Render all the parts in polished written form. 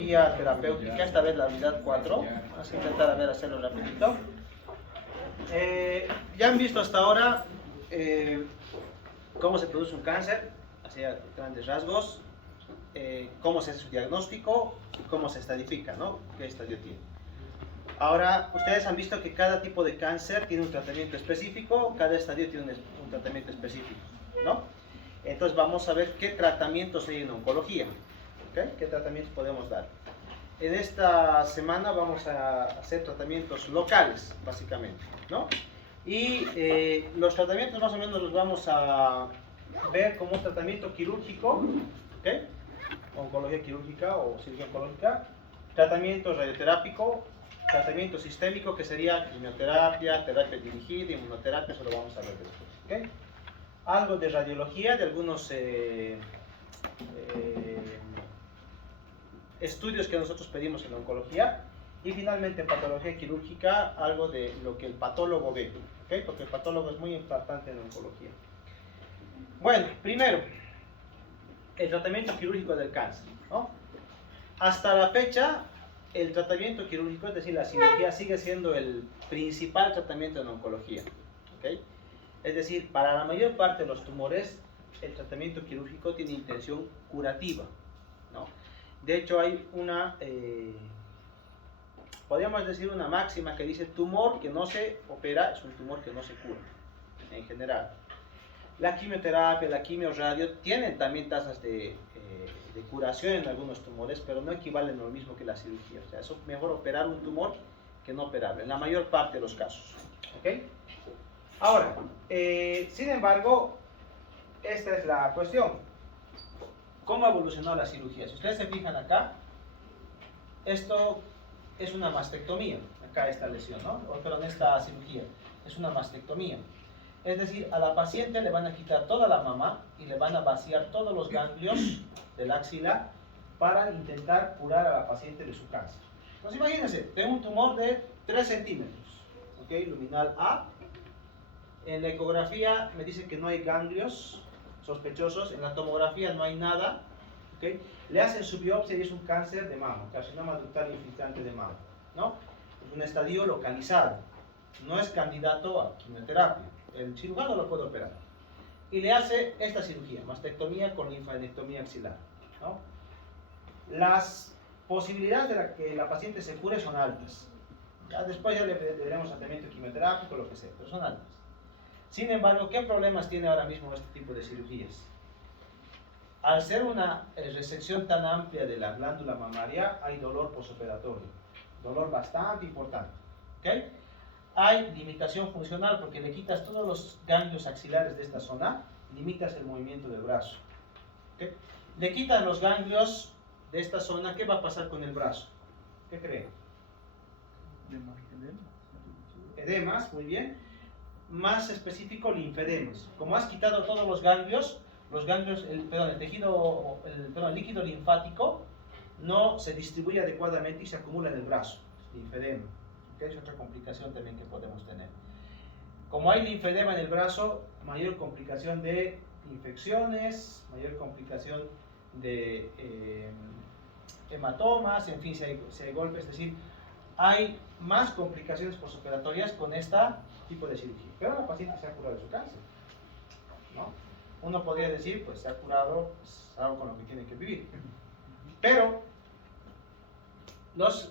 Guía terapéutica, esta vez la unidad 4. Vamos a intentar hacerlo rapidito. Ya han visto hasta ahora cómo se produce un cáncer, así a grandes rasgos, cómo se hace su diagnóstico y cómo se estadifica, ¿no? ¿Qué estadio tiene? Ahora, ustedes han visto que cada tipo de cáncer tiene un tratamiento específico, cada estadio tiene un tratamiento específico, ¿no? Entonces vamos a ver qué tratamientos hay en oncología. ¿Okay? ¿Qué tratamientos podemos dar? En esta semana vamos a hacer tratamientos locales, básicamente, ¿no? Y los tratamientos más o menos los vamos a ver como un tratamiento quirúrgico, ¿ok? Oncología quirúrgica o cirugía oncológica, tratamiento radioterápico, tratamiento sistémico que sería quimioterapia, terapia dirigida, inmunoterapia, eso lo vamos a ver después, ¿ok? Algo de radiología, de algunos estudios que nosotros pedimos en la oncología, y finalmente patología quirúrgica, algo de lo que el patólogo ve, ¿okay? Porque el patólogo es muy importante en la oncología. Bueno, primero, el tratamiento quirúrgico del cáncer, ¿no? Hasta la fecha, el tratamiento quirúrgico, es decir, la cirugía, sigue siendo el principal tratamiento en oncología, ¿okay? Es decir, para la mayor parte de los tumores, el tratamiento quirúrgico tiene intención curativa, ¿no? De hecho, hay una, podríamos decir una máxima que dice: tumor que no se opera es un tumor que no se cura, en general. La quimioterapia, la quimioradio tienen también tasas de curación en algunos tumores, pero no equivalen a lo mismo que la cirugía. O sea, es mejor operar un tumor que no operarlo, en la mayor parte de los casos. ¿Ok? Ahora, sin embargo, esta es la cuestión. ¿Cómo evolucionó la cirugía? Si ustedes se fijan acá, esto es una mastectomía. Acá esta lesión, ¿no? Pero en esta cirugía es una mastectomía. Es decir, a la paciente le van a quitar toda la mama y le van a vaciar todos los ganglios de la axila para intentar curar a la paciente de su cáncer. Entonces imagínense, tengo un tumor de 3 centímetros, ¿ok? Luminal A. En la ecografía me dice que no hay ganglios sospechosos, en la tomografía no hay nada, ¿okay? Le hacen su biopsia y es un cáncer de mama, carcinoma ductal infiltrante de mama, ¿no? Es un estadio localizado, no es candidato a quimioterapia, el cirujano lo puede operar. Y le hace esta cirugía, mastectomía con linfadenectomía axilar, ¿no? Las posibilidades de que la paciente se cure son altas. Ya después ya le daremos tratamiento quimioterápico, lo que sea, pero son altas. Sin embargo, ¿qué problemas tiene ahora mismo este tipo de cirugías? Al ser una resección tan amplia de la glándula mamaria, hay dolor postoperatorio, dolor bastante importante, ¿ok? Hay limitación funcional porque le quitas todos los ganglios axilares de esta zona, limitas el movimiento del brazo, ¿ok? Le quitas los ganglios de esta zona, ¿qué va a pasar con el brazo? ¿Qué creen? Edemas, muy bien. Más específico, linfedemas. Como has quitado todos los ganglios, el tejido, el líquido linfático no se distribuye adecuadamente y se acumula en el brazo. Linfedema. ¿Okay? Es otra complicación también que podemos tener. Como hay linfedema en el brazo, mayor complicación de infecciones, mayor complicación de hematomas, en fin, si hay golpes, es decir, hay más complicaciones postoperatorias con este tipo de cirugía. Pero la paciente se ha curado de su cáncer, ¿no? Uno podría decir, pues se ha curado, pues, algo con lo que tiene que vivir. Pero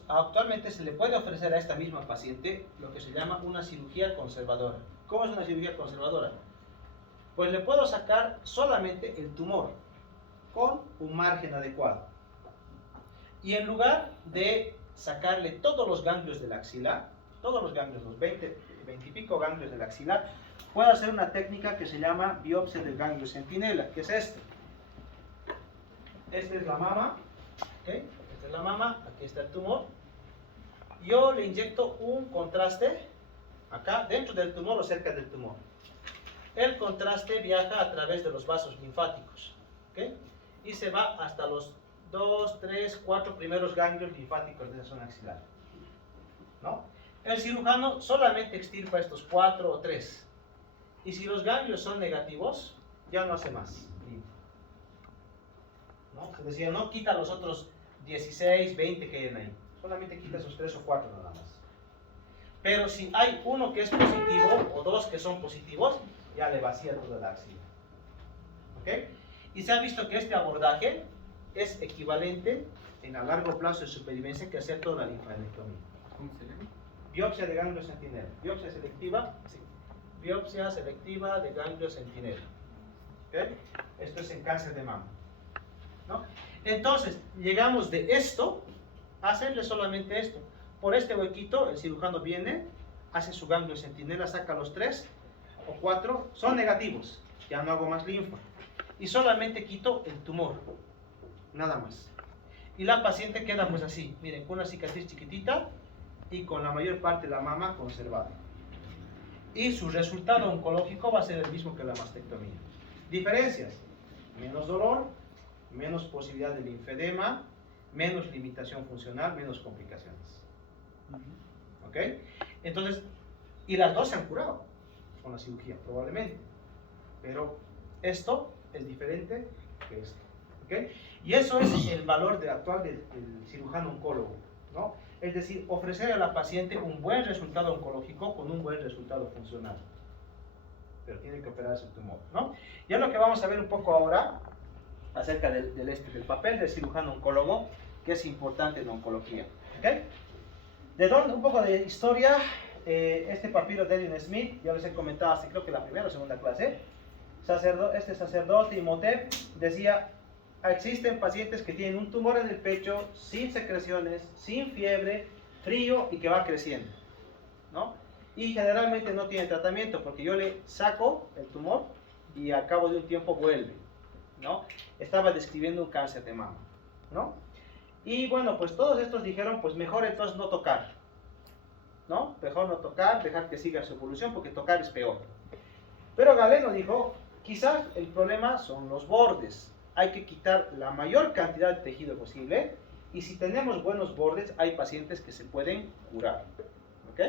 actualmente se le puede ofrecer a esta misma paciente lo que se llama una cirugía conservadora. ¿Cómo es una cirugía conservadora? Pues le puedo sacar solamente el tumor con un margen adecuado. Y en lugar de sacarle todos los ganglios de la axila, todos los ganglios, los 20 y pico ganglios de la axila, puedo hacer una técnica que se llama biopsia del ganglio centinela, que es este. Esta es la mama, ¿okay? Esta es la mama, aquí está el tumor. Yo le inyecto un contraste acá, dentro del tumor o cerca del tumor. El contraste viaja a través de los vasos linfáticos, ¿okay? Y se va hasta los 2, 3, 4 primeros ganglios linfáticos de esa zona axilar, ¿no? El cirujano solamente extirpa estos 4 o 3. Y si los ganglios son negativos, ya no hace más linfa, ¿no? Es decir, no quita los otros 16, 20 que hay ahí. Solamente quita esos 3 o 4 nada más. Pero si hay uno que es positivo o dos que son positivos, ya le vacía toda la axila. ¿Ok? Y se ha visto que este abordaje es equivalente en a largo plazo de supervivencia que hacer toda la linfadenectomía. ¿Cómo se llama? Biopsia de ganglio centinela. Biopsia selectiva, sí. Biopsia selectiva de ganglio centinela. ¿Okay? Esto es en cáncer de mama, ¿no? Entonces, llegamos de esto a hacerle solamente esto. Por este huequito, el cirujano viene, hace su ganglio centinela, saca los 3 o 4, son negativos, ya no hago más linfa. Y solamente quito el tumor, nada más. Y la paciente queda pues así, miren, con una cicatriz chiquitita y con la mayor parte de la mama conservada. Y su resultado oncológico va a ser el mismo que la mastectomía. Diferencias: menos dolor, menos posibilidad de linfedema, menos limitación funcional, menos complicaciones. ¿Ok? Entonces, y las dos se han curado con la cirugía, probablemente. Pero esto es diferente que esto. ¿Ok? Y eso es el valor actual del cirujano oncólogo, ¿no? Es decir, ofrecer a la paciente un buen resultado oncológico con un buen resultado funcional. Pero tiene que operar su tumor, ¿no? Ya lo que vamos a ver un poco ahora acerca del papel del cirujano oncólogo, que es importante en oncología. ¿Okay? ¿De dónde? Un poco de historia. Este papiro de Edwin Smith, ya les he comentado hasta creo que la primera o segunda clase. Este sacerdote Imhotep decía: existen pacientes que tienen un tumor en el pecho, sin secreciones, sin fiebre, frío y que va creciendo, ¿no? Y generalmente no tiene tratamiento porque yo le saco el tumor y al cabo de un tiempo vuelve, ¿no? Estaba describiendo un cáncer de mama, ¿no? Y bueno, pues todos estos dijeron, pues mejor entonces no tocar, ¿no? Mejor no tocar, dejar que siga su evolución porque tocar es peor. Pero Galeno dijo, quizás el problema son los bordes. Hay que quitar la mayor cantidad de tejido posible y si tenemos buenos bordes, hay pacientes que se pueden curar, ¿ok?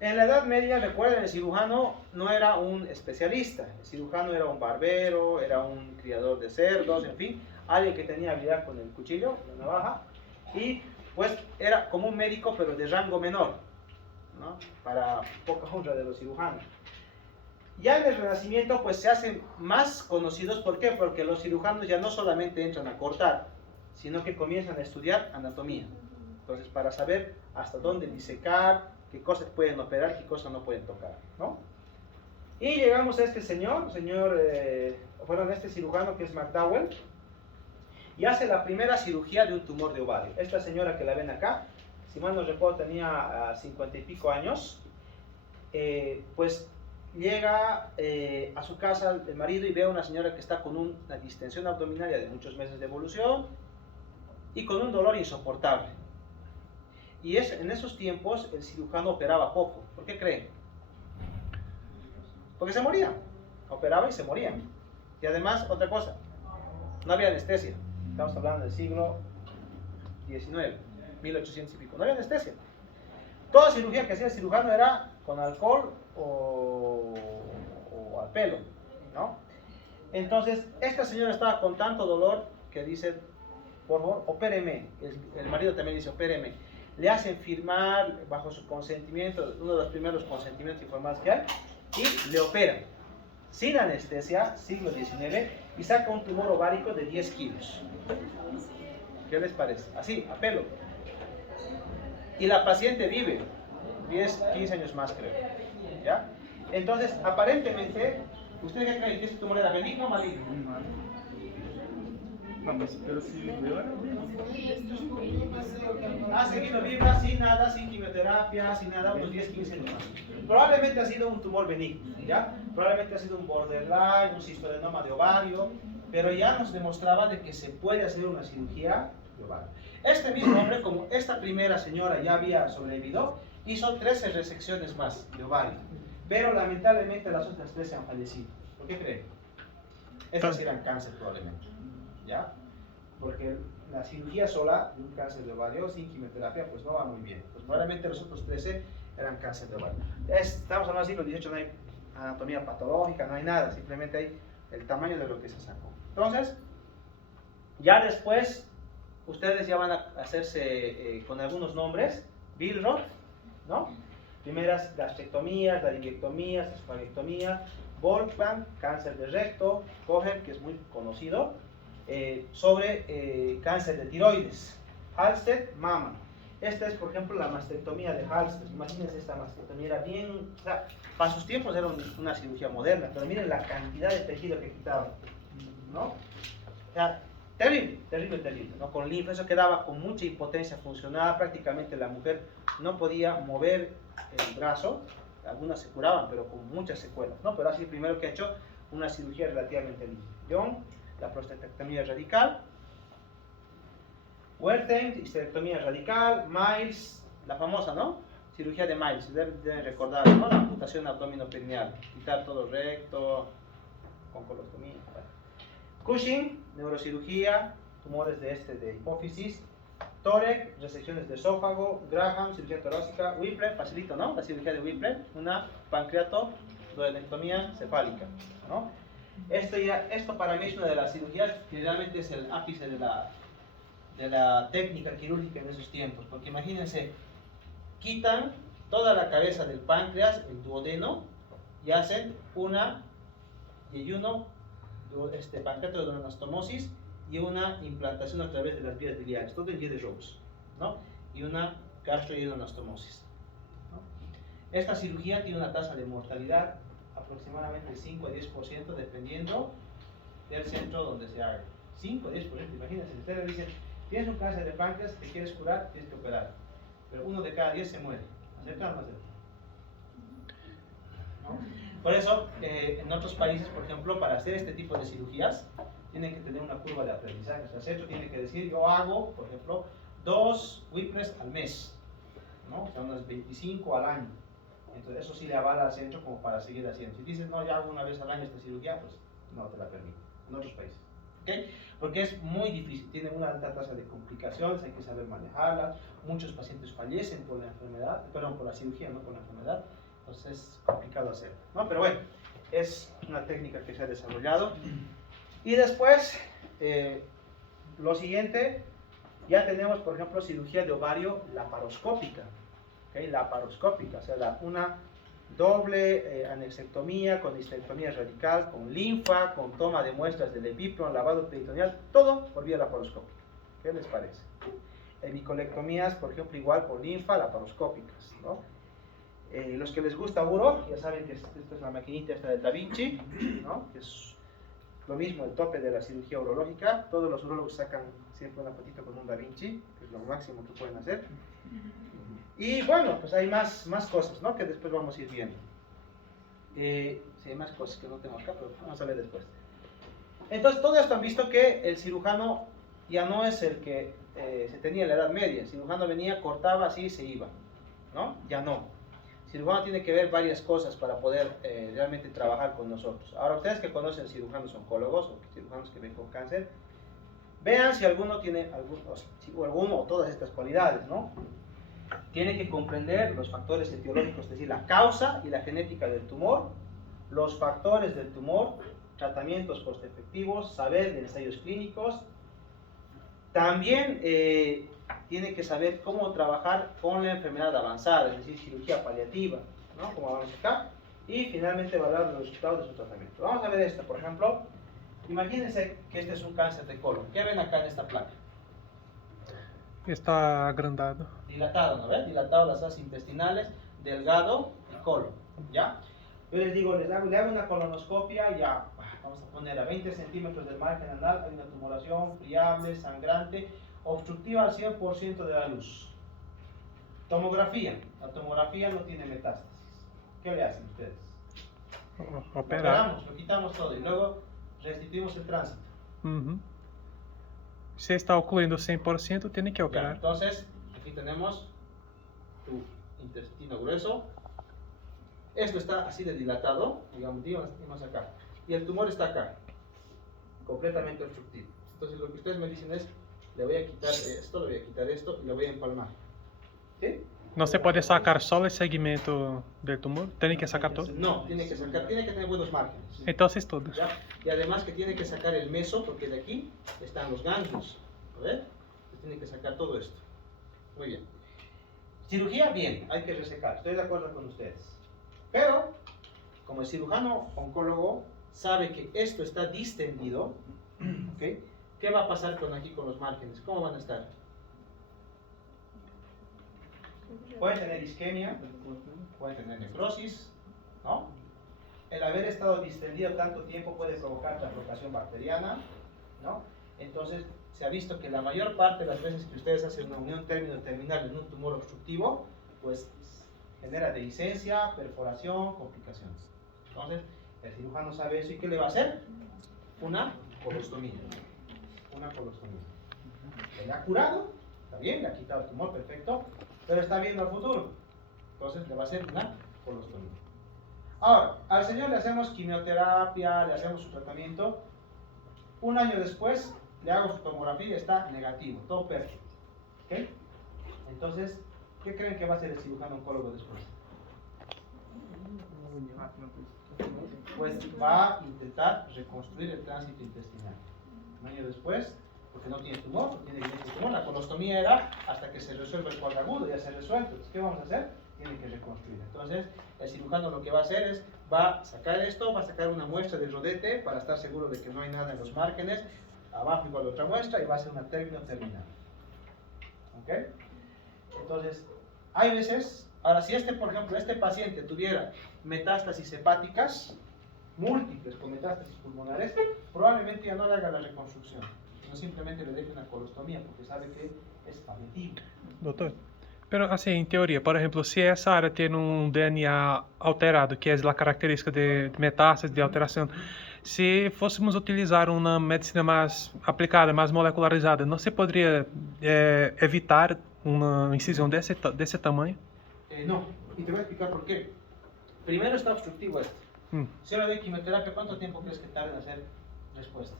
En la Edad Media, recuerden, el cirujano no era un especialista. El cirujano era un barbero, era un criador de cerdos, en fin, alguien que tenía habilidad con el cuchillo, la navaja, y pues era como un médico, pero de rango menor, ¿no? Para poca honra de los cirujanos. Ya en el Renacimiento, pues se hacen más conocidos. ¿Por qué? Porque los cirujanos ya no solamente entran a cortar, sino que comienzan a estudiar anatomía. Entonces, para saber hasta dónde disecar, qué cosas pueden operar, qué cosas no pueden tocar, ¿no? Y llegamos a este este cirujano que es McDowell, y hace la primera cirugía de un tumor de ovario. Esta señora que la ven acá, si mal no recuerdo, tenía 50 y pico años, pues llega a su casa el marido y ve a una señora que está con una distensión abdominal de muchos meses de evolución y con un dolor insoportable. Y en esos tiempos el cirujano operaba poco. ¿Por qué creen? Porque se morían. Operaba y se morían. Y además, otra cosa, no había anestesia. Estamos hablando del siglo XIX, 1800 y pico. No había anestesia. Toda cirugía que hacía el cirujano era con alcohol o al pelo, ¿no? Entonces, esta señora estaba con tanto dolor que dice, por favor, opéreme. El marido también dice, opéreme. Le hacen firmar bajo su consentimiento, uno de los primeros consentimientos informales que hay, y le operan. Sin anestesia, siglo XIX, y saca un tumor ovárico de 10 kilos. ¿Qué les parece? Así, a pelo. Y la paciente vive 10, 15 años más, creo. ¿Ya? Entonces, aparentemente, ¿usted qué cree? ¿Que este tumor era benigno o maligno? Pero si ha seguido viva sin nada, sin quimioterapia, sin nada, unos 10, 15 años más. Probablemente ha sido un tumor benigno, ¿ya? Probablemente ha sido un borderline, un cistoadenoma de ovario, pero ya nos demostraba de que se puede hacer una cirugía de ovario. Este mismo hombre, como esta primera señora ya había sobrevivido, hizo 13 resecciones más de ovario, pero lamentablemente las otras 13 han fallecido. ¿Por qué creen? Estas eran cáncer probablemente, ¿ya? Porque la cirugía sola de un cáncer de ovario sin quimioterapia pues no va muy bien. Pues probablemente los otros 13 eran cáncer de ovario. Estamos hablando del siglo XVIII, no hay anatomía patológica, no hay nada, simplemente hay el tamaño de lo que se sacó. Entonces, ya después ustedes ya van a hacerse con algunos nombres. Billroth, ¿no? Primeras gastrectomías, laringectomías, esofagectomía. Volkmann, cáncer de recto. Kocher, que es muy conocido, sobre cáncer de tiroides. Halsted, mama. Esta es, por ejemplo, la mastectomía de Halsted. Imagínense, esta mastectomía era bien, o sea, para sus tiempos era una cirugía moderna, pero miren la cantidad de tejido que quitaban, ¿no? O sea, terrible, terrible, terrible, ¿no? Con linfa, eso quedaba con mucha impotencia funcional, prácticamente la mujer no podía mover el brazo, algunas se curaban, pero con muchas secuelas, ¿no? Pero así, primero que ha hecho una cirugía relativamente limpia. Young, la prostatectomía radical. Wertheim, histerectomía radical. Miles, la famosa, ¿no? Cirugía de Miles, deben recordar, ¿no? La amputación abdominoperineal, quitar todo recto, con colostomía. Bueno. Cushing, neurocirugía, tumores de hipófisis. Torek, resecciones de esófago. Graham, cirugía torácica. Whipple, facilito, ¿no? La cirugía de Whipple, una pancreatoduodenectomía cefálica, ¿no? Esto para mí es una de las cirugías que realmente es el ápice de la técnica quirúrgica en esos tiempos, porque imagínense, quitan toda la cabeza del páncreas, el duodeno, y hacen una pancreatoduodenostomosis y una implantación a través de las vías biliares, todo en de Rose, ¿no? Y una gastroduodenostomosis, ¿no? Esta cirugía tiene una tasa de mortalidad aproximadamente 5 a 10%, dependiendo del centro donde se haga. 5 a 10%, imagínense, ustedes dicen, tienes un cáncer de páncreas, te quieres curar, tienes que operar. Pero 1 de cada 10 se muere. ¿Aceptan o no aceptan? ¿No? Por eso, en otros países, por ejemplo, para hacer este tipo de cirugías, tienen que tener una curva de aprendizaje. O sea, el centro tiene que decir, yo hago, por ejemplo, 2 Whipples al mes, ¿no? O sea, unas 25 al año. Entonces, eso sí le avala al centro como para seguir haciendo. Si dices, no, ya hago una vez al año esta cirugía, pues no te la permiten. En otros países. ¿Okay? Porque es muy difícil, tiene una alta tasa de complicaciones, hay que saber manejarla. Muchos pacientes fallecen por la enfermedad, perdón, por la cirugía, no por la enfermedad. Entonces es complicado hacerlo, ¿no? Pero bueno, es una técnica que se ha desarrollado. Y después, lo siguiente, ya tenemos, por ejemplo, cirugía de ovario laparoscópica. ¿Okay? Laparoscópica, o sea, una doble anexectomía con histerectomía radical, con linfa, con toma de muestras del epípron, lavado peritoneal, todo por vía laparoscópica. ¿Qué les parece? Hemicolectomías, por ejemplo, igual con linfa, laparoscópicas, ¿no? Los que les gusta uro, ya saben que esta es la maquinita esta de Da Vinci, ¿no? Que es lo mismo, el tope de la cirugía urológica. Todos los urólogos sacan siempre una fotito con un Da Vinci, que es lo máximo que pueden hacer. Y bueno, pues hay más cosas, ¿no? Que después vamos a ir viendo. Sí, hay más cosas que no tengo acá, pero vamos a ver después. Entonces, todo esto han visto que el cirujano ya no es el que se tenía en la Edad Media. El cirujano venía, cortaba así y se iba, ¿no? Ya no. El cirujano tiene que ver varias cosas para poder realmente trabajar con nosotros. Ahora, ustedes que conocen cirujanos oncólogos o cirujanos que ven con cáncer, vean si alguno tiene alguno o todas estas cualidades, ¿no? Tiene que comprender los factores etiológicos, es decir, la causa y la genética del tumor, los factores del tumor, tratamientos costo-efectivos, saber de ensayos clínicos. También tiene que saber cómo trabajar con la enfermedad avanzada, es decir, cirugía paliativa, ¿no? Como vamos acá. Y finalmente evaluar los resultados de su tratamiento. Vamos a ver esto, por ejemplo. Imagínense que este es un cáncer de colon. ¿Qué ven acá en esta placa? Está agrandado. Dilatado, ¿no ven? Dilatado las asas intestinales, delgado y colon, ¿ya? Yo les digo, le hago una colonoscopia, ya, vamos a poner a 20 centímetros del margen anal, hay una tumoración friable, sangrante, obstructiva al 100% de la luz. Tomografía, la tomografía no tiene metástasis. ¿Qué le hacen ustedes? Operar. Lo quitamos todo y luego restituimos el tránsito. Si está ocurriendo 100%, tiene que Ya, operar. entonces, aquí tenemos tu intestino grueso. Esto está así de dilatado, digamos acá. Y el tumor está acá, completamente obstructivo. Entonces, lo que ustedes me dicen es, le voy a quitar esto, le voy a quitar esto y lo voy a empalmar. ¿Sí? No se puede sacar solo el segmento del tumor, tiene que sacar todo. No, tiene que tener buenos márgenes. Entonces todos. ¿Ya? Y además que tiene que sacar el meso, porque de aquí están los ganglios. ¿A ver? Entonces tiene que sacar todo esto. Muy bien. Cirugía, bien, hay que resecar. Estoy de acuerdo con ustedes. Pero, como el cirujano oncólogo sabe que esto está distendido, ¿okay? ¿Qué va a pasar aquí con los márgenes? ¿Cómo van a estar? Pueden tener isquemia, pueden tener necrosis, ¿no? El haber estado distendido tanto tiempo puede provocar translocación bacteriana, ¿no? Entonces, se ha visto que la mayor parte de las veces que ustedes hacen una unión término-terminal en un tumor obstructivo, pues genera dehiscencia, perforación, complicaciones. Entonces, el cirujano sabe eso y ¿qué le va a hacer? Una colostomía. Una colostomía. Le ha curado, está bien, le ha quitado el tumor, perfecto, pero está viendo al futuro. Entonces, le va a hacer una colostomía. Ahora, al señor le hacemos quimioterapia, le hacemos su tratamiento. Un año después, le hago su tomografía y está negativo, todo perfecto. ¿Okay? Entonces, ¿qué creen que va a hacer el cirujano oncólogo después? Pues va a intentar reconstruir el tránsito intestinal. Un año después, porque no tiene tumor, no tiene tumor, la colostomía era hasta que se resuelva el cuadro agudo, ya se ha resuelto. Entonces, ¿qué vamos a hacer? Tiene que reconstruir. Entonces, el cirujano lo que va a hacer es, va a sacar esto, va a sacar una muestra de rodete para estar seguro de que no hay nada en los márgenes, abajo igual otra muestra y va a hacer una término-terminal. ¿Ok? Entonces, hay veces, ahora si por ejemplo, este paciente tuviera metástasis hepáticas, múltiples con metástasis pulmonares, probablemente ya no le haga la reconstrucción, sino simplemente le deje una colostomía porque sabe que es paliativo. Doutor, pero assim, em teoria, por exemplo, se essa área tem um DNA alterado, que é a característica de metástase, de alteração, se fôssemos utilizar uma medicina mais aplicada, mais molecularizada, não se poderia evitar uma incisão desse tamanho? No, y te voy a explicar por qué. Primero está obstructivo esto. Si ahora doy quimioterapia, ¿cuánto tiempo crees que tarda en hacer respuesta?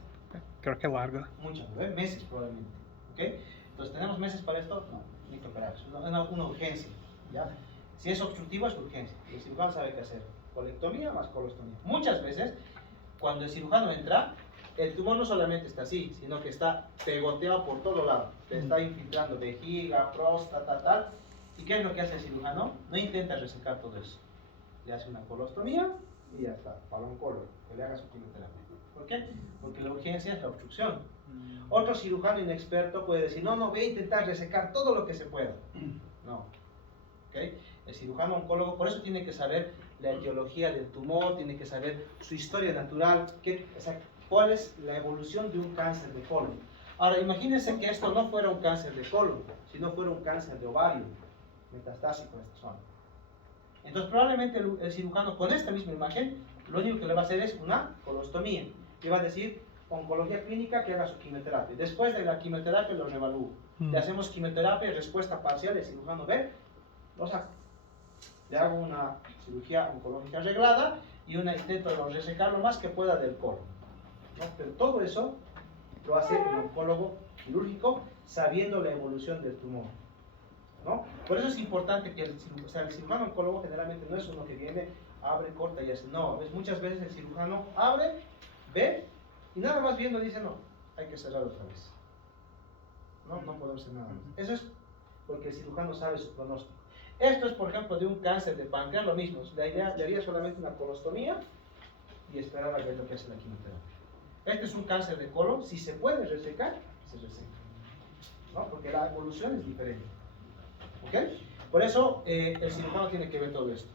Creo que é larga. Mucho, meses probablemente. ¿Okay? Entonces, ¿tenemos meses para esto? No, ni que operar. Es una urgencia. ¿Ya? Si es obstructivo, es urgencia. El cirujano sabe qué hacer. Colectomía más colostomía. Muchas veces, cuando el cirujano entra, el tumor no solamente está así, sino que está pegoteado por todo lado. Le está infiltrando vejiga, próstata, tal. ¿Y qué es lo que hace el cirujano? No intenta resecar todo eso. Le hace una colostomía y ya está, para el oncólogo, que le haga su quimioterapia. ¿Por qué? Porque la urgencia es la obstrucción. Otro cirujano inexperto puede decir, no, voy a intentar resecar todo lo que se pueda. No. ¿Okay? El cirujano oncólogo, por eso tiene que saber la etiología del tumor, tiene que saber su historia natural, cuál es la evolución de un cáncer de colon. Ahora, imagínense que esto no fuera un cáncer de colon, sino fuera un cáncer de ovario, metastásico en esta zona. Entonces, probablemente el cirujano con esta misma imagen, lo único que le va a hacer es una colostomía. Le va a decir, oncología clínica, que haga su quimioterapia. Después de la quimioterapia lo revalúo. Le hacemos quimioterapia y respuesta parcial, el cirujano ve, lo saca. Le hago una cirugía oncológica arreglada y intento resecar lo más que pueda del colon. ¿No? Pero todo eso lo hace el oncólogo quirúrgico sabiendo la evolución del tumor. ¿No? Por eso es importante que el cirujano oncólogo generalmente no es uno que viene, abre, corta y hace. No, muchas veces el cirujano abre, ve y nada más viendo dice no, hay que cerrar otra vez. No podemos hacer nada más. Eso es porque el cirujano sabe su pronóstico. Esto es, por ejemplo, de un cáncer de páncreas, lo mismo. La idea le haría solamente una colostomía y esperar a ver lo que hace la quimioterapia. Este es un cáncer de colon, si se puede resecar, se reseca. ¿No? Porque la evolución es diferente. ¿Ok? Por eso el cirujano tiene que ver todo esto.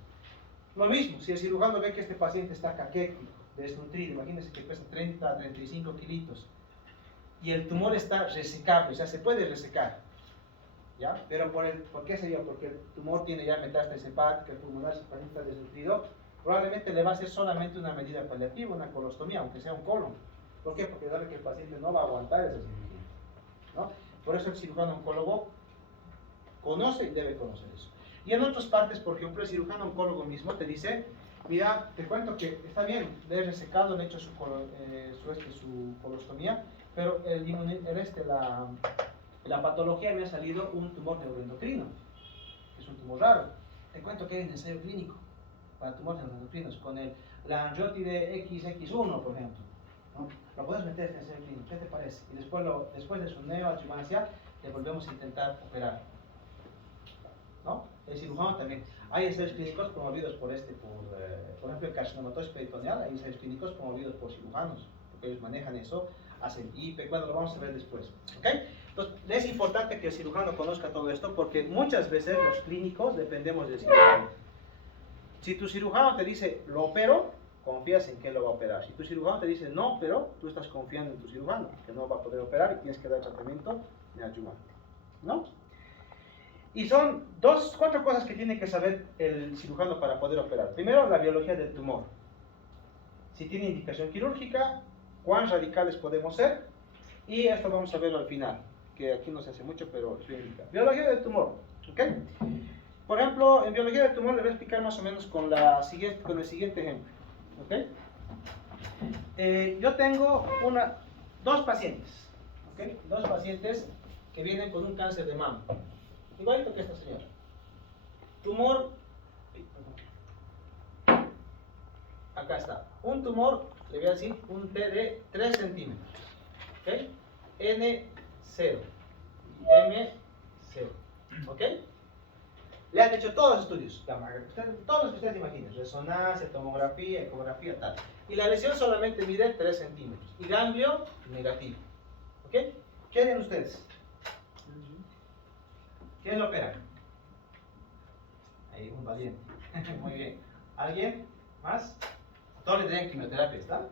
Lo mismo, si el cirujano ve que este paciente está caquético, desnutrido, imagínense que pesa 30 a 35 kilitos, y el tumor está resecable, o sea, se puede resecar. ¿Ya? Pero ¿por qué sería? Porque el tumor tiene ya metástasis hepática, el pulmonar, si el paciente está desnutrido, probablemente le va a hacer solamente una medida paliativa, una colostomía, aunque sea un colon. ¿Por qué? Porque sabe que el paciente no va a aguantar esa cirugía. ¿No? Por eso el cirujano oncólogo conoce y debe conocer eso. Y en otras partes, por ejemplo, el cirujano oncólogo mismo te dice, mira, te cuento que está bien, le he resecado, le he hecho su colostomía, pero la patología me ha salido un tumor neuroendocrino, que es un tumor raro. Te cuento que hay un ensayo clínico para tumores neuroendocrinos, con la angiotide XX1, por ejemplo. ¿No? Lo puedes meter en ensayo clínico, ¿qué te parece? Y después de su neoadjuvancia, le volvemos a intentar operar, ¿no? El cirujano también. Hay ensayos clínicos promovidos por por ejemplo, el carcinomatosis peritoneal, hay ensayos clínicos promovidos por cirujanos, porque ellos manejan eso, hacen IP, bueno, lo vamos a ver después, ¿ok? Entonces, es importante que el cirujano conozca todo esto, porque muchas veces los clínicos dependemos del cirujano. Si tu cirujano te dice, lo opero, confías en que él lo va a operar. Si tu cirujano te dice, no, pero tú estás confiando en tu cirujano, que no va a poder operar y tienes que dar tratamiento neoadyuvante, ¿no? Y son cuatro cosas que tiene que saber el cirujano para poder operar. Primero, la biología del tumor. Si tiene indicación quirúrgica, cuán radicales podemos ser, y esto vamos a verlo al final, que aquí no se hace mucho, pero es bien indicado. Biología del tumor, ¿ok? Por ejemplo, en biología del tumor le voy a explicar más o menos con el siguiente ejemplo, ¿ok? Yo tengo dos pacientes, ¿ok? Dos pacientes que vienen con un cáncer de mama, igualito que esta señora. Tumor, acá está, un tumor, le voy a decir, un T de 3 centímetros, ¿ok? N0, M0, ¿ok? Le han hecho todos los estudios, todos los que ustedes imaginen, resonancia, tomografía, ecografía, tal. Y la lesión solamente mide 3 centímetros. Y ganglio negativo. ¿Ok? ¿Qué harían ustedes? ¿Quién lo opera? Ahí, un valiente. Muy bien. ¿Alguien más? Todos le darían quimioterapia, ¿está?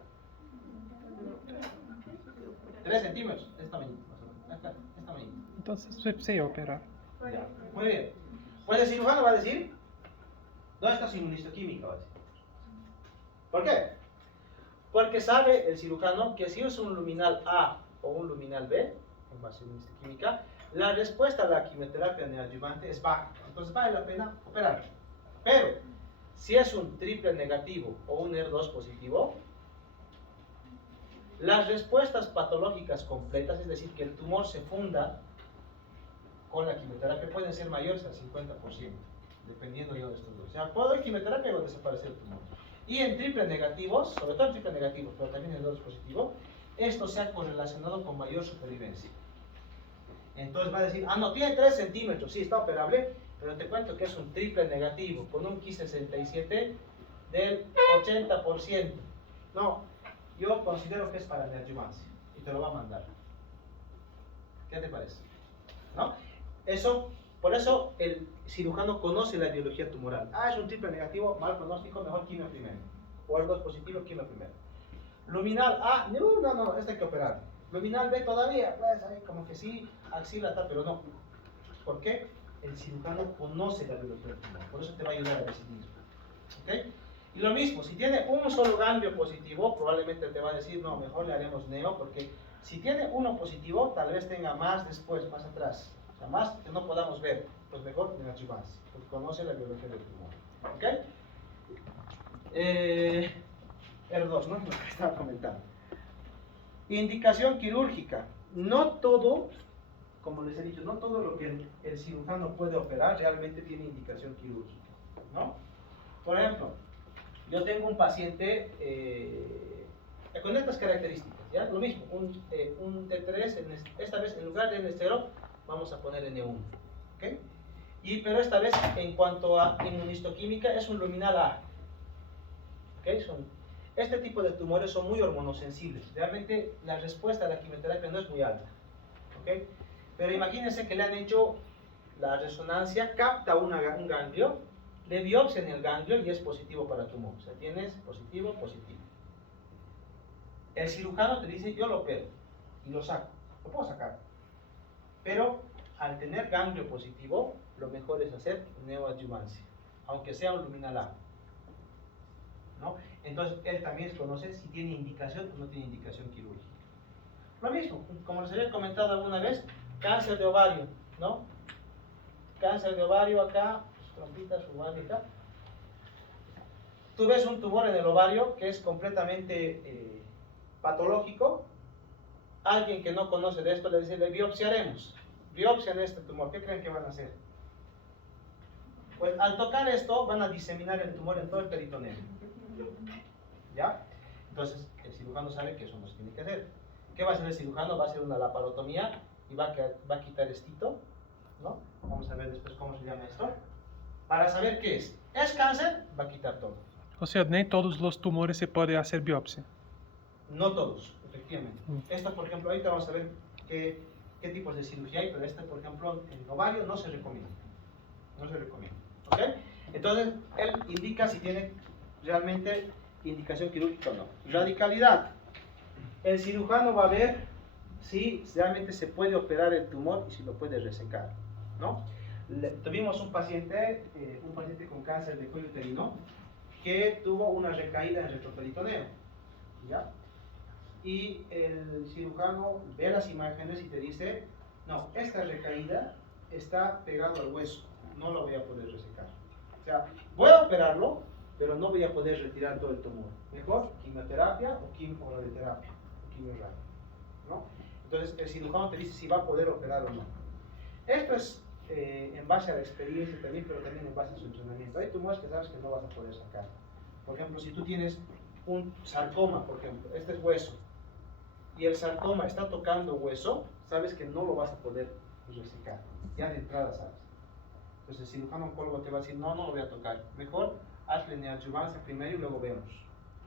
3 centímetros. Es tamañito, más o menos. Es tamañito. Entonces, sí, operar. Ya. Muy bien. Pues el cirujano va a decir, ¿dónde está su inmunistoquímica? Va a decir. ¿Por qué? Porque sabe el cirujano que si es un luminal A o un luminal B, en base a inmunistoquímica, la respuesta a la quimioterapia neoadyuvante es baja. Entonces vale la pena operar. Pero, si es un triple negativo o un ER2 positivo, las respuestas patológicas completas, es decir, que el tumor se funda con la quimioterapia, pueden ser mayores al 50%, dependiendo yo de estos dos. O sea, puedo dar quimioterapia y va a desaparecer el tumor. Y en triple negativos, sobre todo en triple negativos, pero también en ER2 positivo, esto se ha correlacionado con mayor supervivencia. Entonces va a decir, no, tiene 3 centímetros, sí, está operable, pero te cuento que es un triple negativo, con un Ki67 del 80%. No, yo considero que es para neoadyuvancia, y te lo va a mandar. ¿Qué te parece? ¿No? Por eso el cirujano conoce la biología tumoral. Es un triple negativo, mal pronóstico, mejor quimio primero. O el 2 positivo, quimio primero. Luminal A, no, este hay que operar. Luminal B todavía, pues ahí como que sí, axila tal, pero no. ¿Por qué? El cirujano conoce la biología del tumor, por eso te va a ayudar a decidir. ¿Ok? Y lo mismo, si tiene un solo ganglio positivo, probablemente te va a decir, no, mejor le haremos neo, porque si tiene uno positivo, tal vez tenga más después, más atrás. O sea, más que no podamos ver, pues mejor neoadyuvancia, porque conoce la biología del tumor. ¿Ok? R2, ¿no? Lo que estaba comentando. Indicación quirúrgica. No todo, como les he dicho, no todo lo que el cirujano puede operar realmente tiene indicación quirúrgica, ¿no? Por ejemplo, yo tengo un paciente con estas características, ¿ya? Lo mismo, un T3, esta vez en lugar de N0, vamos a poner N1, ¿ok? Pero esta vez, en cuanto a inmunistoquímica, es un luminal A, ¿ok? Este tipo de tumores son muy hormonosensibles. Realmente la respuesta a la quimioterapia no es muy alta, ¿ok? Pero imagínense que le han hecho la resonancia, capta un ganglio, le biopsian el ganglio y es positivo para tumor. O sea, tienes positivo. El cirujano te dice, yo lo opero y lo saco. Lo puedo sacar. Pero al tener ganglio positivo, lo mejor es hacer neoadyuvancia, aunque sea un luminal A, ¿no? Entonces, él también conoce si tiene indicación o no tiene indicación quirúrgica. Lo mismo, como les había comentado alguna vez, cáncer de ovario, ¿no? Cáncer de ovario acá, trompitas, ovario acá. Tú ves un tumor en el ovario que es completamente patológico. Alguien que no conoce de esto le dice, le biopsiaremos. Biopsian este tumor, ¿qué creen que van a hacer? Pues al tocar esto van a diseminar el tumor en todo el peritoneo. ¿Ya? Entonces el cirujano sabe que eso no se tiene que hacer. ¿Qué va a hacer el cirujano? Va a hacer una laparotomía y va a quitar estito, ¿no? Vamos a ver después cómo se llama esto. Para saber qué es. ¿Es cáncer? Va a quitar todo. O sea, nem todos los tumores se puede hacer biopsia. No todos, efectivamente. Esto, por ejemplo, ahorita vamos a ver qué tipos de cirugía hay, pero este, por ejemplo, en ovario no se recomienda. No se recomienda. ¿Ok? Entonces, él indica si tiene realmente indicación quirúrgica o no. Radicalidad. El cirujano va a ver si realmente se puede operar el tumor y si lo puede resecar, ¿no? Tuvimos un paciente con cáncer de cuello uterino que tuvo una recaída en retroperitoneo, ¿ya? Y el cirujano ve las imágenes y te dice, no, esta recaída está pegado al hueso, no lo voy a poder resecar. O sea, voy a operarlo, pero no voy a poder retirar todo el tumor. Mejor quimioterapia o radioterapia, o quimioterapia, ¿no? Entonces el cirujano te dice si va a poder operar o no. Esto es en base a la experiencia también, pero también en base a su entrenamiento. Hay tumores que sabes que no vas a poder sacar. Por ejemplo, si tú tienes un sarcoma, por ejemplo, este es hueso, y el sarcoma está tocando hueso, sabes que no lo vas a poder resecar. Ya de entrada sabes. Entonces el cirujano oncólogo te va a decir, no, no lo voy a tocar. Mejor hazle neoadjuvancia primero y luego vemos.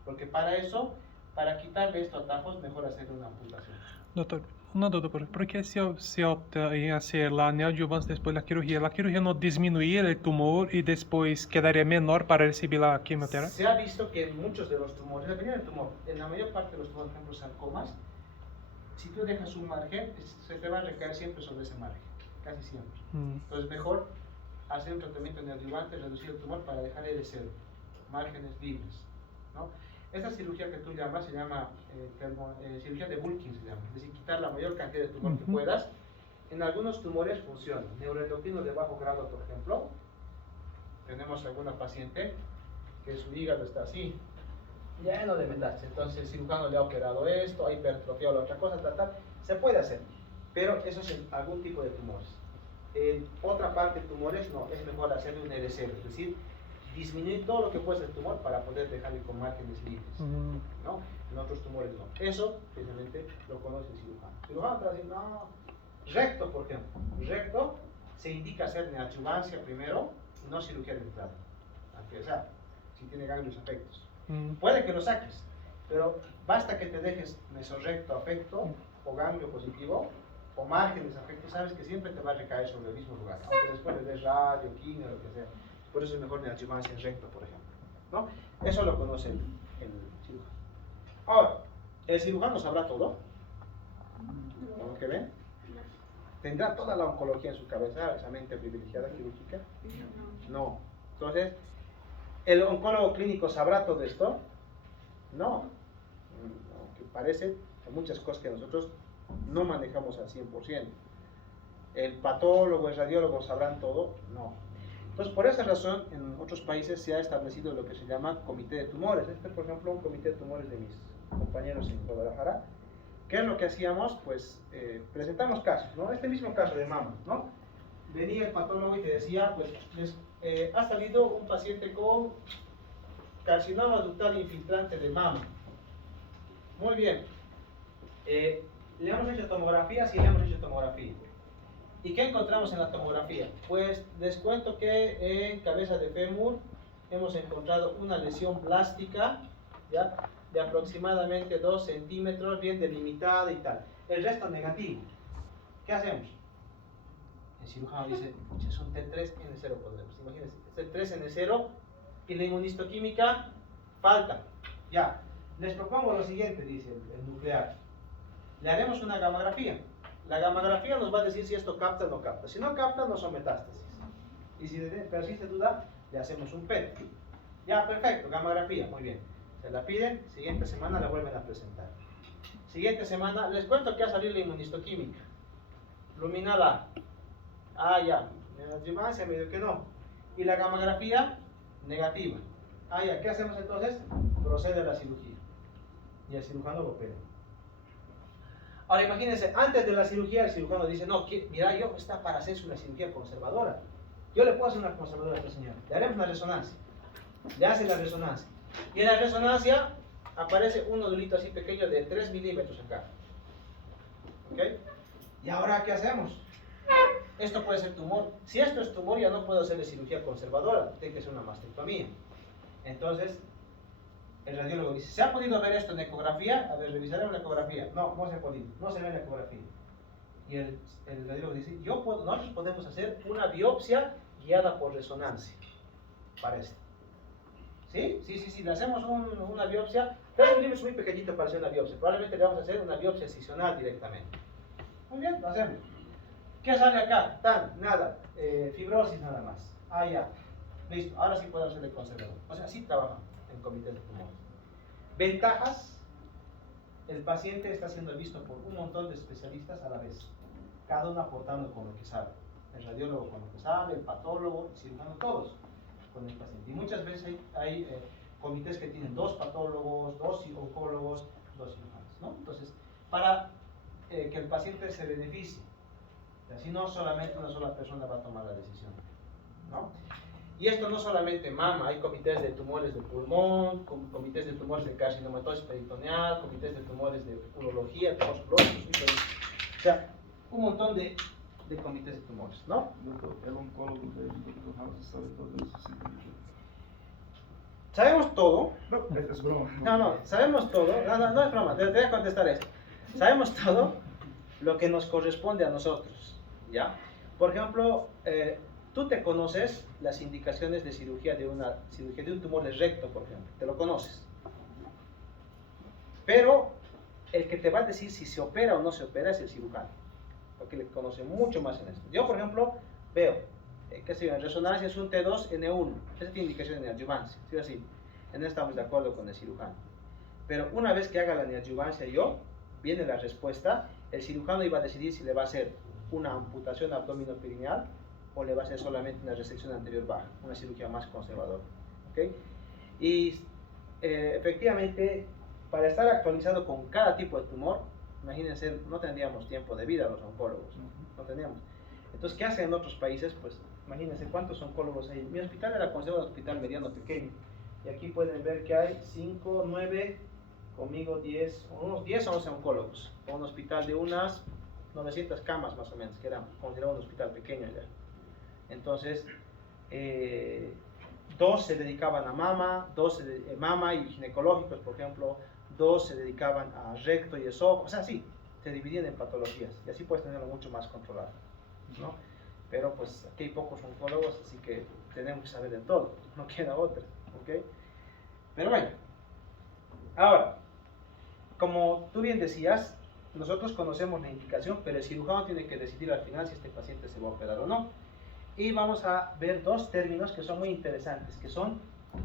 Porque para eso, para quitarle estos atajos, mejor hacer una amputación. Doutor, uma dúvida, por que se opta em fazer a neoadjuvância depois da cirurgia? A cirurgia não diminuiria o tumor e depois quedaria menor para receber a quimioterapia? Se ha visto que en muchos de los tumores, dependiendo del tumor, en la mayor parte de los tumores, por ejemplo, sarcomas, si tú dejas un margen, se te va a recaer siempre sobre ese margen, casi siempre. Entonces, mejor hacer un tratamiento neoadjuvante, reducir el tumor para dejar de cero, márgenes libres, ¿no? Esta cirugía que tú llamas se llama cirugía de bulking, se llama, es decir, quitar la mayor cantidad de tumor que puedas. En algunos tumores funciona. Neuroendocrino de bajo grado, por ejemplo, tenemos alguna paciente que su hígado está así, lleno de metástasis, entonces el cirujano le ha operado esto, ha hipertrofiado la otra cosa, se puede hacer, pero eso es en algún tipo de tumores. En otra parte de tumores no, es mejor hacerle un LC, es decir, disminuir todo lo que puede ser el tumor para poder dejarle con márgenes libres, ¿no? En otros tumores no. Eso, precisamente, lo conoce el cirujano. El cirujano te va a decir, no, recto, por ejemplo. Recto se indica hacer neoadjuvancia primero y no cirugía de entrada. A pesar, si tiene ganglios afectos. Puede que lo saques, pero basta que te dejes mesorrecto afecto o ganglio positivo o márgenes afectos, sabes que siempre te va a recaer sobre el mismo lugar, aunque después le des radio, quimio, lo que sea. Por eso es mejor neoadjuvancia en recto, por ejemplo, ¿no? Eso lo conoce el cirujano. Ahora, ¿el cirujano sabrá todo? ¿Cómo que ven? ¿Tendrá toda la oncología en su cabeza, esa mente privilegiada quirúrgica? No. Entonces, ¿el oncólogo clínico sabrá todo esto? No. Aunque parece, hay muchas cosas que nosotros no manejamos al 100%. ¿El patólogo, el radiólogo sabrán todo? No. Entonces, por esa razón, en otros países se ha establecido lo que se llama comité de tumores. Este, por ejemplo, un comité de tumores de mis compañeros en Guadalajara. ¿Qué es lo que hacíamos? Pues presentamos casos, ¿no? Este mismo caso de mama, ¿no? Venía el patólogo y te decía, pues, ha salido un paciente con carcinoma ductal infiltrante de mama. Muy bien. Le hemos hecho tomografía, sí le hemos hecho tomografía. ¿Y qué encontramos en la tomografía? Pues les cuento que en cabeza de fémur hemos encontrado una lesión plástica, ¿ya?, de aproximadamente 2 centímetros, bien delimitada y tal. El resto negativo. ¿Qué hacemos? El cirujano dice, es un T3N0 podremos. Imagínense, T3N0 y la inmunistoquímica falta. Ya, les propongo lo siguiente, dice el nuclear. Le haremos una gamografía. La gamografía nos va a decir si esto capta o no capta. Si no capta, no son metástasis. Y si persiste duda, le hacemos un PET. Ya, perfecto, gamografía, muy bien. Se la piden, siguiente semana la vuelven a presentar. Siguiente semana, les cuento que ha salido la inmunistoquímica. Luminal A. Ah, ya. Neoadjuvancia, medio que no. Y la gamografía, negativa. Ah, ya. ¿Qué hacemos entonces? Procede a la cirugía. Y el cirujano lo opera. Ahora imagínense, antes de la cirugía el cirujano dice, no, mira, yo está para hacerse una cirugía conservadora. Yo le puedo hacer una conservadora a esta señora. Le haremos una resonancia. Le hace la resonancia. Y en la resonancia aparece un nodulito así pequeño de 3 milímetros acá. ¿Ok? ¿Y ahora qué hacemos? Esto puede ser tumor. Si esto es tumor, ya no puedo hacerle cirugía conservadora, tiene que ser una mastectomía. Entonces, el radiólogo dice, ¿se ha podido ver esto en ecografía? A ver, revisaremos la ecografía. No, no se ha podido, no se ve en la ecografía. Y el radiólogo dice, nosotros podemos hacer una biopsia guiada por resonancia para esto. ¿Sí? Sí, le hacemos una biopsia. Pero un libro es muy pequeñito para hacer una biopsia. Probablemente le vamos a hacer una biopsia excisional directamente. Muy bien, lo hacemos. ¿Qué sale acá? Nada. Fibrosis nada más. Ah, ya. Listo. Ahora sí podemos hacerle conservador. O sea, así trabajan en comités de tumores. Ventajas. El paciente está siendo visto por un montón de especialistas a la vez. Cada uno aportando con lo que sabe. El radiólogo con lo que sabe, el patólogo, el cirujano, todos con el paciente. Y muchas veces hay comités que tienen 2 patólogos, 2 oncólogos, 2 cirujanos, ¿no? Entonces, para que el paciente se beneficie, así no solamente una sola persona va a tomar la decisión, ¿no? Y esto no solamente mama, hay comités de tumores de pulmón, comités de tumores de carcinomatosis peritoneal, comités de tumores de urología, tumores urológicos, o sea, un montón de comités de tumores, ¿no? Doutor, el oncólogo del Dr. House sabe todo eso, sí. Sabemos todo. No, es broma. No, sabemos todo. No es broma, te voy a contestar esto. Sabemos todo lo que nos corresponde a nosotros, ¿ya? Por ejemplo, tú te conoces las indicaciones de cirugía de un tumor de recto, por ejemplo. Te lo conoces. Pero el que te va a decir si se opera o no se opera es el cirujano, porque le conoce mucho más en esto. Yo, por ejemplo, veo, qué sé yo, en resonancia es un T2N1. Esa tiene indicación de neoadjuvancia, ¿sí o sí? En eso estamos de acuerdo con el cirujano. Pero una vez que haga la neoadjuvancia viene la respuesta, el cirujano iba a decidir si le va a hacer una amputación abdominoperineal o le va a hacer solamente una resección anterior baja, una cirugía más conservadora. ¿Okay? Y efectivamente, para estar actualizado con cada tipo de tumor, imagínense, no tendríamos tiempo de vida los oncólogos, no tendríamos. Entonces, ¿qué hacen en otros países? Pues imagínense cuántos oncólogos hay. Mi hospital era considerado un hospital mediano pequeño, y aquí pueden ver que hay 5, 9, conmigo 10, unos 10 o 11 oncólogos, con un hospital de unas 900 camas más o menos, que era considerado un hospital pequeño ya. Entonces, 2 se dedicaban a mama, 2 mama y ginecológicos, por ejemplo, 2 se dedicaban a recto y esófago, o sea, sí, se dividían en patologías, y así puedes tenerlo mucho más controlado, ¿no? Pero pues aquí hay pocos oncólogos, así que tenemos que saber de todo, no queda otra, ¿ok? Pero bueno, ahora, como tú bien decías, nosotros conocemos la indicación, pero el cirujano tiene que decidir al final si este paciente se va a operar o no. Y vamos a ver 2 términos que son muy interesantes, que son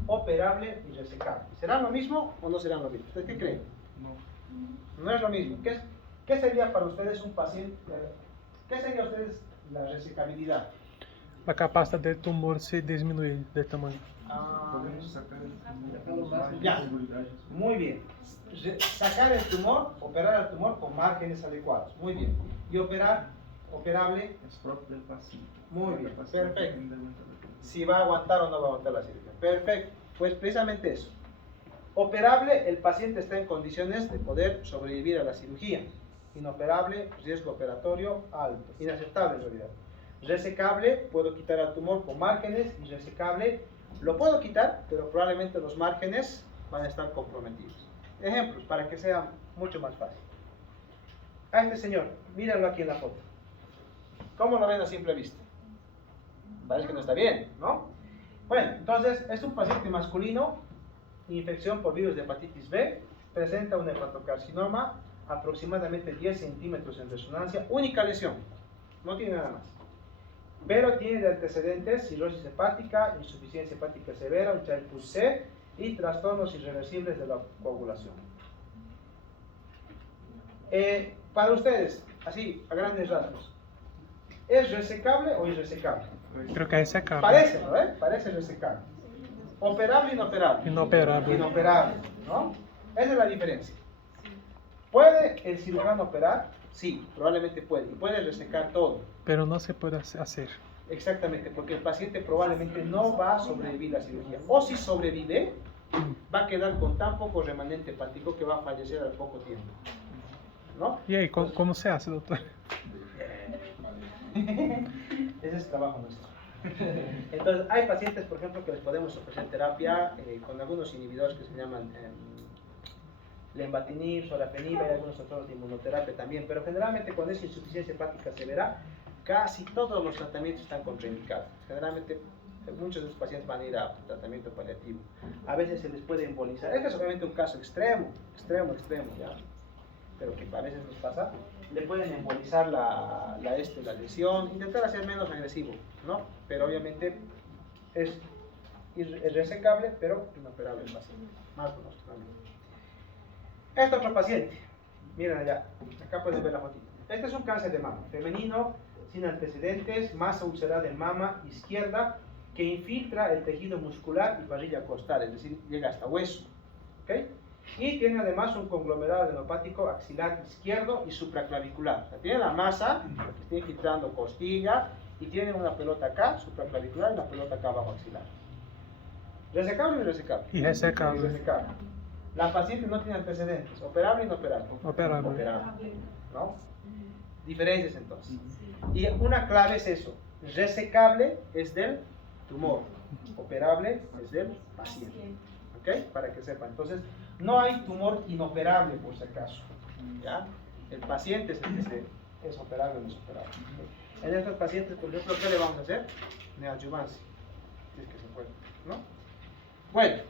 operable y resecable. ¿Serán lo mismo o no serán lo mismo? ¿Ustedes qué creen? No. No es lo mismo. ¿Qué sería para ustedes un paciente? ¿Qué sería ustedes la resecabilidad? La capacidad del tumor se disminuir de tamaño. Podemos sacar el Ya, muy bien. Sacar el tumor, operar el tumor con márgenes adecuados. Muy bien. Y operable. Es propio del paciente. Muy bien, perfecto. Si va a aguantar o no va a aguantar la cirugía. Perfecto. Pues precisamente eso. Operable, el paciente está en condiciones de poder sobrevivir a la cirugía. Inoperable, riesgo operatorio alto. Inaceptable en realidad. Resecable, puedo quitar el tumor con márgenes, y resecable, lo puedo quitar, pero probablemente los márgenes van a estar comprometidos. Ejemplos, para que sea mucho más fácil. A este señor, mírenlo aquí en la foto. ¿Cómo lo ven a simple vista? Parece que no está bien, ¿no? Bueno, entonces, es un paciente masculino, infección por virus de hepatitis B, presenta un hepatocarcinoma, aproximadamente 10 centímetros en resonancia, única lesión, no tiene nada más. Pero tiene de antecedentes cirrosis hepática, insuficiencia hepática severa, un Child plus C y trastornos irreversibles de la coagulación. Para ustedes, así, a grandes rasgos, ¿es resecable o irresecable? Creo que es secable. Parece, ¿no? Parece resecable. Operable, inoperable. Inoperable. Inoperable, ¿no? Esa es la diferencia. ¿Puede el cirujano operar? Sí, probablemente puede. Y puede resecar todo. Pero no se puede hacer. Exactamente, porque el paciente probablemente no va a sobrevivir la cirugía. O si sobrevive, va a quedar con tan poco remanente hepático que va a fallecer al poco tiempo, ¿no? ¿Y ahí cómo se hace, doctor? Ese es trabajo nuestro. Entonces, hay pacientes, por ejemplo, que les podemos ofrecer terapia con algunos inhibidores que se llaman lenvatinib, sorafenib, hay algunos otros de inmunoterapia también, pero generalmente cuando es insuficiencia hepática severa, casi todos los tratamientos están contraindicados. Generalmente, muchos de los pacientes van a ir a tratamiento paliativo. A veces se les puede embolizar. Este es obviamente un caso extremo, ¿ya? Pero que a veces nos pasa. Le pueden embolizar la lesión, intentar hacer menos agresivo, ¿no? Pero obviamente es resecable, pero inoperable el paciente. Más pronósticamente. Este otro paciente, miren allá, acá pueden ver la fotito. Este es un cáncer de mama, femenino, sin antecedentes, masa ulcerada en mama izquierda, que infiltra el tejido muscular y parrilla costal, es decir, llega hasta hueso. ¿Okay? Y tiene además un conglomerado adenopático axilar izquierdo y supraclavicular. O sea, tiene la masa que está infiltrando costilla y tiene una pelota acá, supraclavicular, y una pelota acá abajo axilar. ¿Resecable o irresecable? Irresecable. Irresecable. La paciente no tiene antecedentes, operable o inoperable. Operable. Operable, ¿no? Diferencias entonces. Y una clave es eso: resecable es del tumor, operable es del paciente. ¿Ok? Para que sepan. Entonces, no hay tumor inoperable por si acaso. ¿Ya? El paciente es el que es operable o no es operable. En estos pacientes, por ejemplo, ¿qué le vamos a hacer? Neoadjuvancia. Si es que se puede, ¿no? Bueno.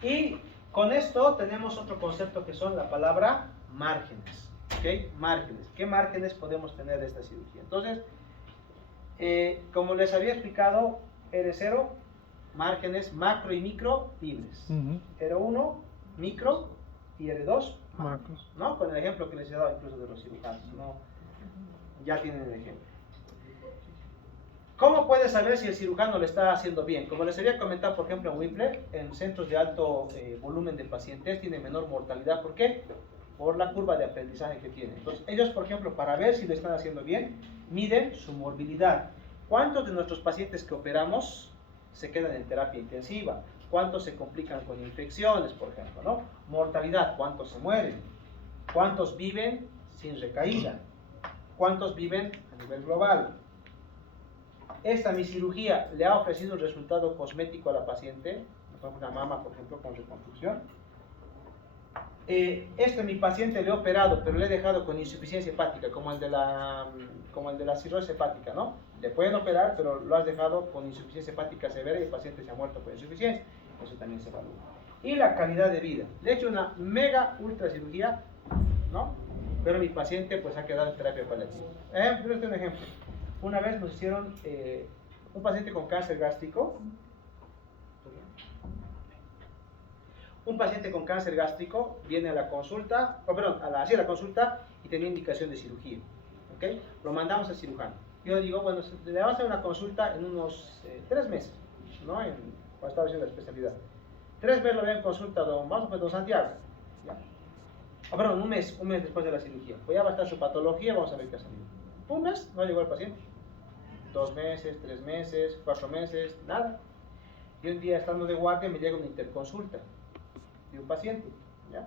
Y con esto tenemos otro concepto que son la palabra márgenes. ¿Ok? Márgenes. ¿Qué márgenes podemos tener de esta cirugía? Entonces, como les había explicado, R0, márgenes macro y micro libres. R1, micro, y R2, macros. ¿No? Con el ejemplo que les he dado incluso de los cirujanos. ¿No? Ya tienen el ejemplo. ¿Cómo puede saber si el cirujano lo está haciendo bien? Como les había comentado, por ejemplo, en Whipple, en centros de alto volumen de pacientes tiene menor mortalidad. ¿Por qué? Por la curva de aprendizaje que tienen. Entonces, ellos, por ejemplo, para ver si lo están haciendo bien, miden su morbilidad. ¿Cuántos de nuestros pacientes que operamos se quedan en terapia intensiva? ¿Cuántos se complican con infecciones, por ejemplo, ¿no? Mortalidad, ¿cuántos se mueren? ¿Cuántos viven sin recaída? ¿Cuántos viven a nivel global? Esta mi cirugía le ha ofrecido un resultado cosmético a la paciente, una mama, por ejemplo, con reconstrucción. Mi paciente le he operado, pero le he dejado con insuficiencia hepática, como el de la cirrosis hepática, ¿no? Le pueden operar, pero lo has dejado con insuficiencia hepática severa y el paciente se ha muerto por insuficiencia. Eso también se evalúa. Y la calidad de vida. Le he hecho una mega ultra cirugía, ¿no? Pero mi paciente pues ha quedado en terapia paliativa. Este es un ejemplo. Una vez nos hicieron un paciente con cáncer gástrico. Un paciente con cáncer gástrico viene a la consulta, a la consulta y tenía indicación de cirugía. ¿Okay? Lo mandamos al cirujano. Yo digo, bueno, le vamos a hacer una consulta en unos 3 meses, ¿no? Cuando estaba haciendo la especialidad. 3 meses lo veo en consulta, don Santiago. ¿Ya? Un mes después de la cirugía. Pues ya va a estar su patología, vamos a ver qué ha salido. Un mes, no llegó el paciente. 2 meses, 3 meses, 4 meses, nada. Y un día estando de guardia me llega una interconsulta de un paciente, ¿ya?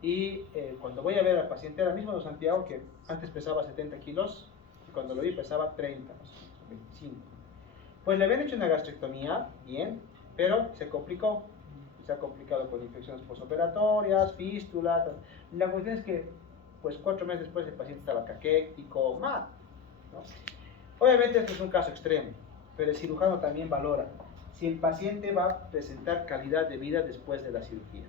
Y cuando voy a ver al paciente, era el mismo don Santiago, que antes pesaba 70 kilos, y cuando lo vi pesaba 30, 25. Pues le habían hecho una gastrectomía, bien, pero se complicó. Se ha complicado con infecciones postoperatorias, fístulas. La cuestión es que, pues 4 meses después el paciente estaba caquético, mal, ¿no? Obviamente esto es un caso extremo, pero el cirujano también valora si el paciente va a presentar calidad de vida después de la cirugía,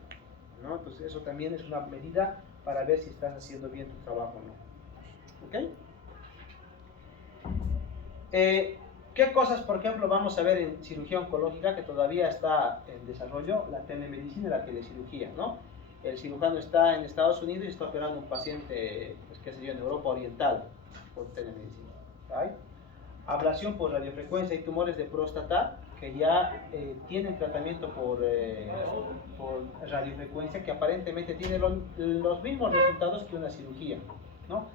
¿no? Entonces eso también es una medida para ver si estás haciendo bien tu trabajo o no. ¿Ok? ¿Qué cosas, por ejemplo, vamos a ver en cirugía oncológica que todavía está en desarrollo? La telemedicina y la telecirugía, ¿no? El cirujano está en Estados Unidos y está operando un paciente, pues, qué sé yo, en Europa Oriental por telemedicina. ¿Right? Ablación por radiofrecuencia y tumores de próstata que ya tienen tratamiento por radiofrecuencia, que aparentemente tiene los mismos resultados que una cirugía, ¿no?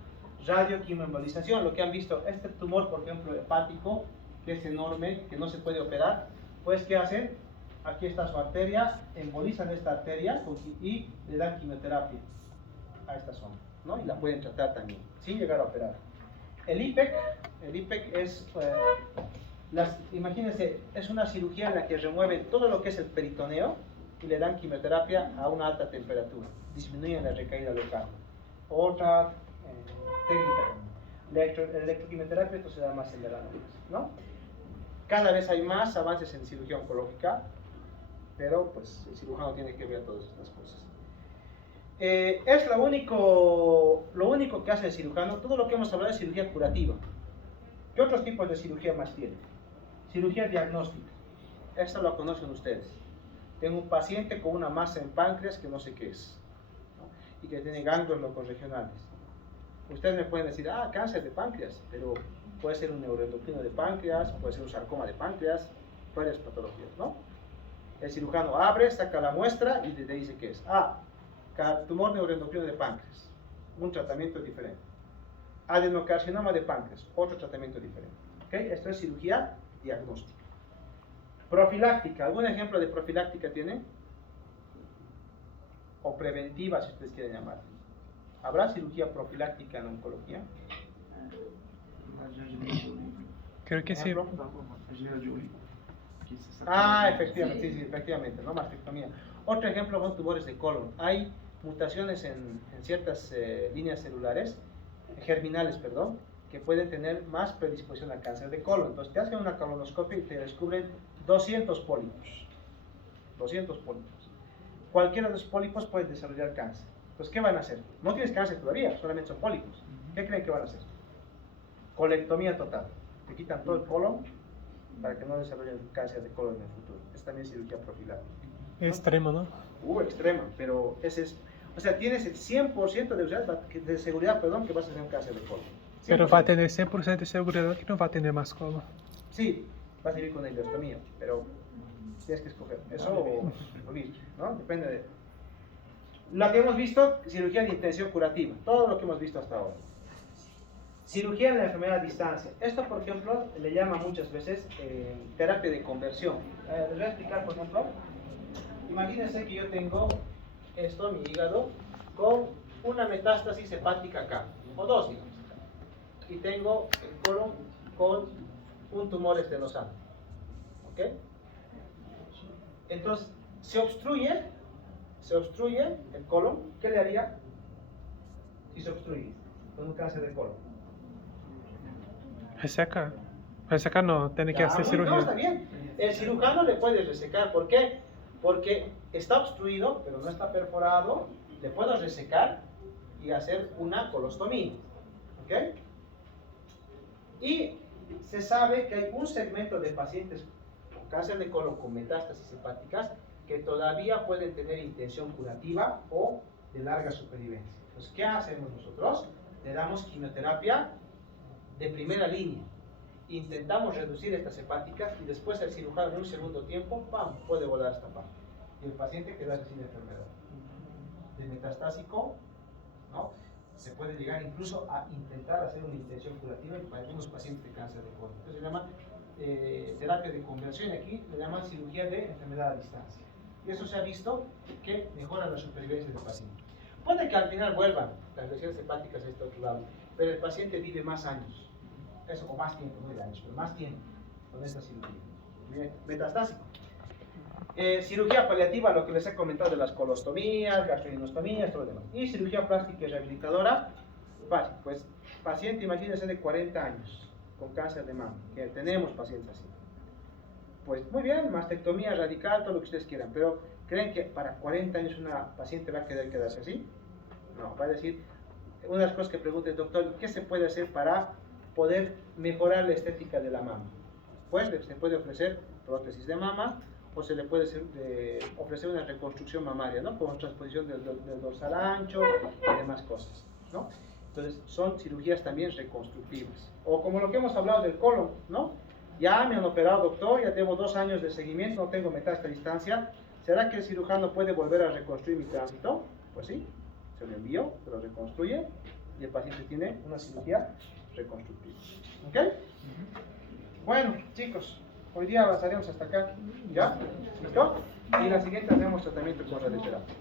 Radioquimioembolización, lo que han visto, este tumor, por ejemplo, hepático, que es enorme, que no se puede operar, pues ¿qué hacen? Aquí está su arteria, embolizan esta arteria y le dan quimioterapia a esta zona, ¿no? Y la pueden tratar también, sin llegar a operar. El IPEC es, imagínense, es una cirugía en la que remueven todo lo que es el peritoneo y le dan quimioterapia a una alta temperatura, disminuyen la recaída local. Otra técnica, electroquimioterapia, esto se da más en verano, ¿no? Cada vez hay más avances en cirugía oncológica, pero pues el cirujano tiene que ver todas estas cosas. Es lo único que hace el cirujano. Todo lo que hemos hablado es cirugía curativa. ¿Qué otros tipos de cirugía más tiene? Cirugía diagnóstica. Esta lo conocen ustedes. Tengo un paciente con una masa en páncreas que no sé qué es, ¿no? Y que tiene ganglios locorregionales. Ustedes me pueden decir, cáncer de páncreas, pero puede ser un neuroendocrino de páncreas, puede ser un sarcoma de páncreas, varias patologías, ¿no? El cirujano abre, saca la muestra y te dice qué es. Tumor neuroendocrino de páncreas, un tratamiento diferente. Adenocarcinoma de páncreas, otro tratamiento diferente. ¿Okay? Esto es cirugía diagnóstica. Profiláctica, ¿algún ejemplo de profiláctica tiene? O preventiva, si ustedes quieren llamarlo. ¿Habrá cirugía profiláctica en oncología? Creo que sí. Efectivamente, sí, efectivamente, ¿no? Mastectomía. Otro ejemplo son tumores de colon. Hay mutaciones en ciertas líneas celulares, germinales, perdón, que pueden tener más predisposición al cáncer de colon. Entonces te hacen una colonoscopia y te descubren 200 pólipos. 200 pólipos. Cualquiera de los pólipos puede desarrollar cáncer. Entonces, ¿qué van a hacer? No tienes cáncer todavía, solamente son pólipos. ¿Qué creen que van a hacer? Colectomía total. Te quitan todo el colon para que no desarrollen cáncer de colon en el futuro. Es también cirugía profiláctica. Extremo, ¿no? Extrema, pero ese es... O sea, tienes el 100% de seguridad, que vas a tener un cáncer de colon. 100%. Pero va a tener 100% de seguridad que no va a tener más colon. Sí, vas a vivir con ileostomía, pero tienes que escoger. Eso o morir, ¿no? Depende de... Lo que hemos visto, cirugía de intención curativa. Todo lo que hemos visto hasta ahora. Cirugía en la enfermedad a distancia. Esto, por ejemplo, le llama muchas veces terapia de conversión. Les voy a explicar, por ejemplo. Imagínense que yo tengo esto, mi hígado, con una metástasis hepática acá, o dos hígados acá. Y tengo el colon con un tumor estenosano. ¿Ok? Entonces, se obstruye el colon. ¿Qué le haría si se obstruye con un cáncer de colon? Reseca. Reseca no, tiene que hacer cirugía. No, está bien. El cirujano le puede resecar. ¿Por qué? Porque está obstruido, pero no está perforado. Le puedo resecar y hacer una colostomía. ¿Ok? Y se sabe que hay un segmento de pacientes con cáncer de colon con metástasis hepáticas que todavía pueden tener intención curativa o de larga supervivencia. Entonces, ¿qué hacemos nosotros? Le damos quimioterapia de primera línea. Intentamos reducir estas hepáticas y después el cirujano en un segundo tiempo, ¡pam!, puede volar esta parte. Y el paciente queda sin enfermedad. De metastásico, ¿no? Se puede llegar incluso a intentar hacer una intención curativa para algunos pacientes de cáncer de colon. Entonces se llama terapia de conversión, aquí le llaman cirugía de enfermedad a distancia. Y eso se ha visto que mejora la supervivencia del paciente. Puede que al final vuelvan las lesiones hepáticas a este otro lado, pero el paciente vive más años. Eso, o más tiempo, no de años, pero más tiempo con esta cirugía. Metastásico. Cirugía paliativa, lo que les he comentado de las colostomías, gastroinostomías, todo lo demás. Y cirugía plástica y rehabilitadora, fácil. Pues paciente, imagínense, de 40 años con cáncer de mama, que tenemos pacientes así. Pues muy bien, mastectomía radical, todo lo que ustedes quieran, pero ¿creen que para 40 años una paciente va a querer quedarse así? No, va a decir, una de las cosas que pregunta el doctor, ¿qué se puede hacer para poder mejorar la estética de la mama? Pues se puede ofrecer prótesis de mama o se le puede ofrecer una reconstrucción mamaria, ¿no? Con transposición del dorsal ancho y demás cosas, ¿no? Entonces son cirugías también reconstructivas. O como lo que hemos hablado del colon, ¿no? Ya me han operado, doctor, ya tengo 2 años de seguimiento, no tengo metástasis a distancia. ¿Será que el cirujano puede volver a reconstruir mi tránsito? Pues sí, se lo envío, se lo reconstruye y el paciente tiene una cirugía reconstructiva. ¿Ok? Bueno, chicos, hoy día avanzaremos hasta acá. ¿Ya? ¿Listo? Y la siguiente haremos tratamiento con radioterapia.